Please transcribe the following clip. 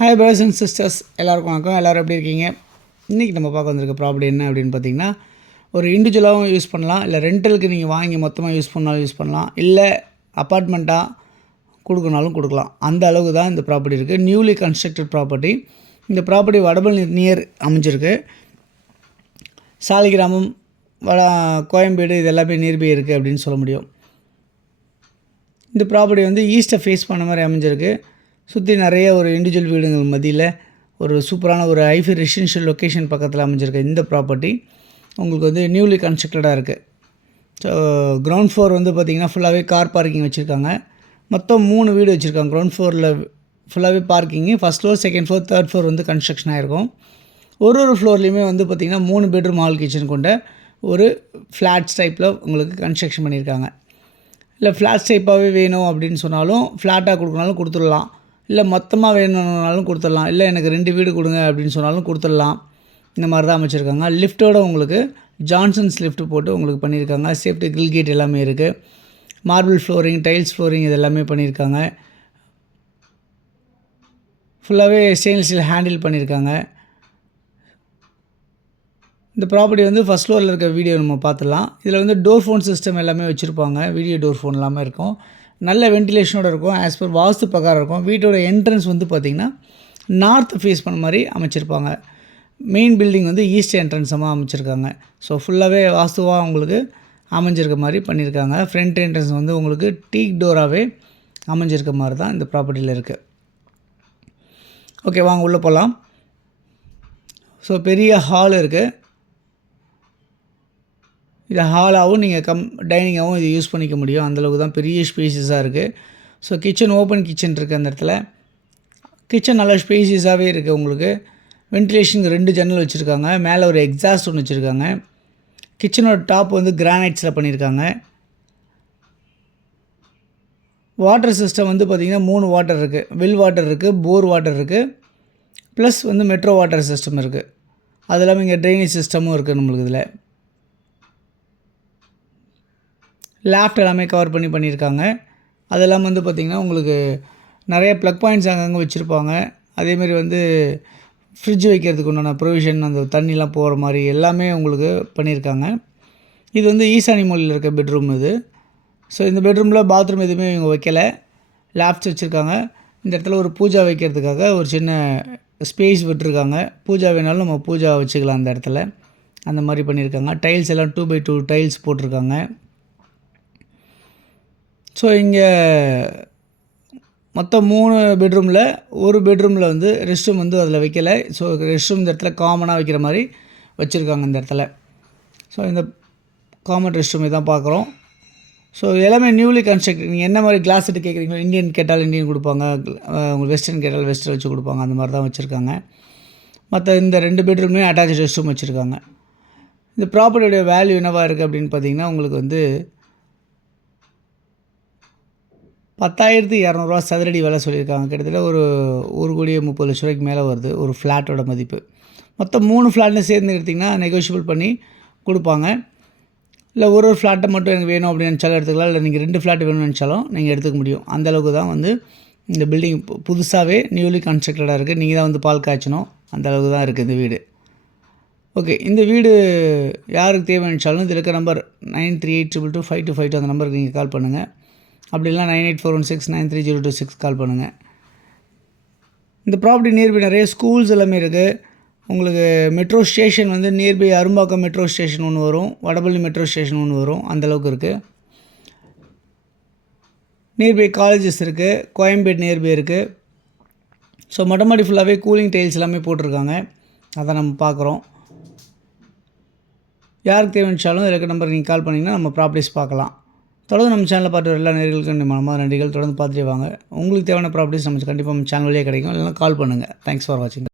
Hi brothers and sisters, எல்லாருக்கும் வணக்கம். எல்லோரும் எப்படி இருக்கீங்க? இன்றைக்கி நம்ம பார்க்க வந்திருக்க ப்ராப்பர்ட்டி என்ன அப்படின்னு பார்த்தீங்கன்னா, ஒரு இண்டிவிஜுவலாகவும் யூஸ் பண்ணலாம், இல்லை ரெண்டலுக்கு நீங்கள் வாங்கி மொத்தமாக யூஸ் பண்ணாலும் யூஸ் பண்ணலாம், இல்லை அப்பார்ட்மெண்ட்டாக கொடுக்கணாலும் கொடுக்கலாம். அந்த அளவுக்கு தான் இந்த ப்ராப்பர்ட்டி இருக்குது. Newly constructed property. இந்த ப்ராப்பர்ட்டி வடபழனி நியர் அமைஞ்சிருக்கு. சாலிகிராமம், கோயம்பேடு இது எல்லாமே நியர்பை இருக்குது அப்படின்னு சொல்ல முடியும். இந்த ப்ராப்பர்ட்டி வந்து ஈஸ்ட்டை ஃபேஸ் பண்ண மாதிரி அமைஞ்சிருக்கு. சுற்றி நிறைய ஒரு இண்டிவிஜுவல் வீடுங்கள் மத்தியில் ஒரு சூப்பரான ஒரு ஹைஃபை ரெசிடென்ஷியல் லொக்கேஷன் பக்கத்தில் அமைஞ்சிருக்கு. இந்த ப்ராப்பர்ட்டி உங்களுக்கு வந்து நியூலி கன்ஸ்ட்ரக்டடாக இருக்குது. ஸோ கிரவுண்ட் ஃப்ளோர் வந்து பார்த்திங்கன்னா ஃபுல்லாகவே கார் பார்க்கிங் வச்சுருக்காங்க. மொத்தம் 3 வீடு வச்சுருக்காங்க. கிரவுண்ட் ஃப்ளோரில் ஃபுல்லாகவே parking, first floor, second floor, third floor வந்து கன்ஸ்ட்ரக்ஷன் ஆகிருக்கும். ஒரு ஃப்ளோர்லேயுமே வந்து பார்த்திங்கன்னா 3 பெட்ரூம் ஹால் கிச்சன் கொண்ட ஒரு ஃப்ளாட்ஸ் டைப்பில் உங்களுக்கு கன்ஸ்ட்ரக்ஷன் பண்ணியிருக்காங்க. இல்லை ஃப்ளாட்ஸ் டைப்பாகவே வேணும் அப்படின்னு சொன்னாலும் ஃப்ளாட்டாக கொடுக்கனாலும் கொடுத்துடலாம், இல்லை மொத்தமாக வேணும்னாலும் கொடுத்துடலாம், இல்லை எனக்கு 2 வீடு கொடுங்க அப்படின்னு சொன்னாலும் கொடுத்துடலாம். இந்த மாதிரி தான் அமைச்சிருக்காங்க. லிஃப்ட்டோட உங்களுக்கு ஜான்சன்ஸ் லிஃப்ட் போட்டு உங்களுக்கு பண்ணியிருக்காங்க. சேஃப்டி கிரில் கேட் எல்லாமே இருக்குது. மார்பிள் ஃப்ளோரிங், டைல்ஸ் ஃப்ளோரிங் இது எல்லாமே பண்ணியிருக்காங்க. ஃபுல்லாகவே ஸ்டெயின்லெஸ் ஸ்டீல் ஹேண்டில் பண்ணியிருக்காங்க. இந்த ப்ராப்பர்ட்டி வந்து ஃபஸ்ட் ஃப்ளோரில் இருக்க வீடியோ நம்ம பார்த்துடலாம். இதில் வந்து டோர் ஃபோன் சிஸ்டம் எல்லாமே வச்சுருப்பாங்க. வீடியோ டோர் ஃபோன் எல்லாமே இருக்கும். நல்ல வென்டிலேஷனோடு இருக்கும். ஆஸ் பர் வாஸ்து பிரகாரம் இருக்கும். வீட்டோட என்ட்ரன்ஸ் வந்து பார்த்திங்கன்னா நார்த் ஃபேஸ் பண்ண மாதிரி அமைச்சிருப்பாங்க. மெயின் பில்டிங் வந்து ஈஸ்ட் என்ட்ரன்ஸமாக அமைச்சிருக்காங்க. ஸோ ஃபுல்லாகவே வாஸ்துவாக உங்களுக்கு அமைஞ்சிருக்க மாதிரி பண்ணியிருக்காங்க. ஃப்ரண்ட் என்ட்ரன்ஸ் வந்து உங்களுக்கு டீக் டோராகவே அமைஞ்சிருக்க மாதிரி தான் இந்த ப்ராப்பர்ட்டியில் இருக்குது. ஓகே, வாங்க உள்ளே போகலாம். ஸோ பெரிய ஹால் இருக்குது. இதை ஹாலாகவும் நீங்கள் டைனிங்காகவும் இது யூஸ் பண்ணிக்க முடியும். அந்தளவுக்கு தான் பெரிய ஸ்பேசியஸாக இருக்குது. ஸோ கிச்சன், ஓப்பன் கிச்சன் இருக்குது. அந்த இடத்துல கிச்சன் நல்லா ஸ்பேசியஸாகவே இருக்குது. உங்களுக்கு வென்டிலேஷனுக்கு 2 ஜன்னல் வச்சுருக்காங்க. மேலே ஒரு எக்ஸாஸ்ட் ஒன்று வச்சுருக்காங்க. கிச்சனோட டாப் வந்து கிரானைட்ஸில் பண்ணியிருக்காங்க. வாட்டர் சிஸ்டம் வந்து பார்த்திங்கன்னா 3 வாட்டர் இருக்குது. வில் வாட்டர் இருக்குது, போர் வாட்டர் இருக்குது, ப்ளஸ் வந்து மெட்ரோ வாட்டர் சிஸ்டம் இருக்குது. அது இல்லாமல் இங்கே ட்ரைனேஜ் சிஸ்டமும் இருக்குது நம்மளுக்கு. இதில் லேஃப்ட் எல்லாமே கவர் பண்ணியிருக்காங்க. அதெல்லாம் வந்து பார்த்திங்கன்னா உங்களுக்கு நிறைய ப்ளக் பாயிண்ட்ஸ் அங்கங்கே வச்சுருப்பாங்க. அதேமாரி வந்து ஃப்ரிட்ஜ் வைக்கிறதுக்கு உண்டான ப்ரொவிஷன், அந்த தண்ணிலாம் போகிற மாதிரி எல்லாமே உங்களுக்கு பண்ணியிருக்காங்க. இது வந்து ஈசானி மூலையில் இருக்க பெட்ரூம் இது. ஸோ இந்த பெட்ரூமில் பாத்ரூம் எதுவுமே இவங்க வைக்கலை. லேப்ஸ் வச்சுருக்காங்க. இந்த இடத்துல ஒரு பூஜா வைக்கிறதுக்காக ஒரு சின்ன ஸ்பேஸ் விட்டுருக்காங்க. பூஜா வேணாலும் நம்ம பூஜா வச்சுக்கலாம் அந்த இடத்துல. அந்த மாதிரி பண்ணியிருக்காங்க. டைல்ஸ் எல்லாம் 2x2 டைல்ஸ் போட்டிருக்காங்க. ஸோ இங்கே மொத்தம் 3 பெட்ரூமில் ஒரு பெட்ரூமில் வந்து ரெஸ்ட் ரூம் வந்து அதில் வைக்கலை. ஸோ ரெஸ்ட் ரூம் இந்த இடத்துல காமனாக வைக்கிற மாதிரி வச்சுருக்காங்க இந்த இடத்துல. ஸோ இந்த காமன் ரெஸ்ட் ரூம் தான் பார்க்குறோம். ஸோ எல்லாமே நியூலி கன்ஸ்ட்ரக்ட். நீங்கள் என்ன மாதிரி கிளாஸ் செட்டு கேட்குறீங்களோ, இந்தியன் கேட்டால் இந்தியன் கொடுப்பாங்க, உங்களுக்கு வெஸ்டர்ன் கேட்டால் வெஸ்டர்ன் வச்சு கொடுப்பாங்க. அந்த மாதிரி தான் வச்சுருக்காங்க. மற்ற இந்த 2 பெட்ரூமே அட்டாச் ரெஸ்ட் ரூம் வச்சுருக்காங்க. இந்த ப்ராப்பர்ட்டியோடைய வேல்யூ என்னவாக இருக்குது அப்படின்னு பார்த்தீங்கன்னா, உங்களுக்கு வந்து 10,200 சதுரடி விலை சொல்லியிருக்காங்க. கிட்டத்தட்ட ஒரு 1,30,00,000 மேலே வருது ஒரு ஃப்ளாட்டோட மதிப்பு. மொத்தம் 3 ஃப்ளாட்னு சேர்ந்து எடுத்திங்கன்னா நெகோஷியபிள் பண்ணி கொடுப்பாங்க. இல்லை ஒரு ஃப்ளாட்டை மட்டும் எனக்கு வேணும் அப்படின்னு நினச்சாலும் எடுத்துக்கலாம், இல்லை நீங்கள் 2 ஃப்ளாட் வேணும்னு நினச்சாலும் நீங்கள் எடுத்துக்க முடியும். அந்தளவுக்கு தான் வந்து இந்த பில்டிங் புதுசாகவே நியூலி கன்ஸ்ட்ரக்டடாக இருக்குது. நீங்கள் தான் வந்து பால் காய்ச்சணும், அந்தளவுக்கு தான் இருக்குது இந்த வீடு. ஓகே, இந்த வீடு யாருக்கு தேவை நினச்சாலும் இதில் இருக்க நம்பர் 93822525 அந்த நம்பருக்கு நீங்கள் கால் பண்ணுங்கள். அப்படி இல்லைனா 9841693026 கால் பண்ணுங்கள். இந்த ப்ராப்பர்ட்டி நியர்பை நிறைய ஸ்கூல்ஸ் எல்லாமே இருக்குது. உங்களுக்கு மெட்ரோ ஸ்டேஷன் வந்து நியர்பை அரும்பாக்கம் மெட்ரோ ஸ்டேஷன் ஒன்று வரும், வடபழனி மெட்ரோ ஸ்டேஷன் ஒன்று வரும். அந்தளவுக்கு இருக்குது. நியர்பை காலேஜஸ் இருக்குது, கோயம்பேடு நியர்பை இருக்குது. ஸோ மொட்டமாடி ஃபுல்லாகவே கூலிங் டைல்ஸ் எல்லாமே போட்டிருக்காங்க. அதை நம்ம பார்க்குறோம். யாருக்கு தேவைச்சாலும் இருக்க நம்பர் நீங்கள் கால் பண்ணிங்கன்னா நம்ம ப்ராப்பர்ட்டிஸ் பார்க்கலாம். தொடர்ந்து நம்ம சேனலில் பார்த்து எல்லா நேர்களுக்கும் மனமாக நன்றிகள். தொடர்ந்து பார்த்துட்டு வாங்க. உங்களுக்கு தேவையான ப்ராப்பர்ட்டிஸ் நம்ம கண்டிப்பாக நம்ம சேனல்லேயே கிடைக்கும். இல்லைனா கால் பண்ணுங்கள். தேங்க்ஸ் ஃபார் வாட்சிங்.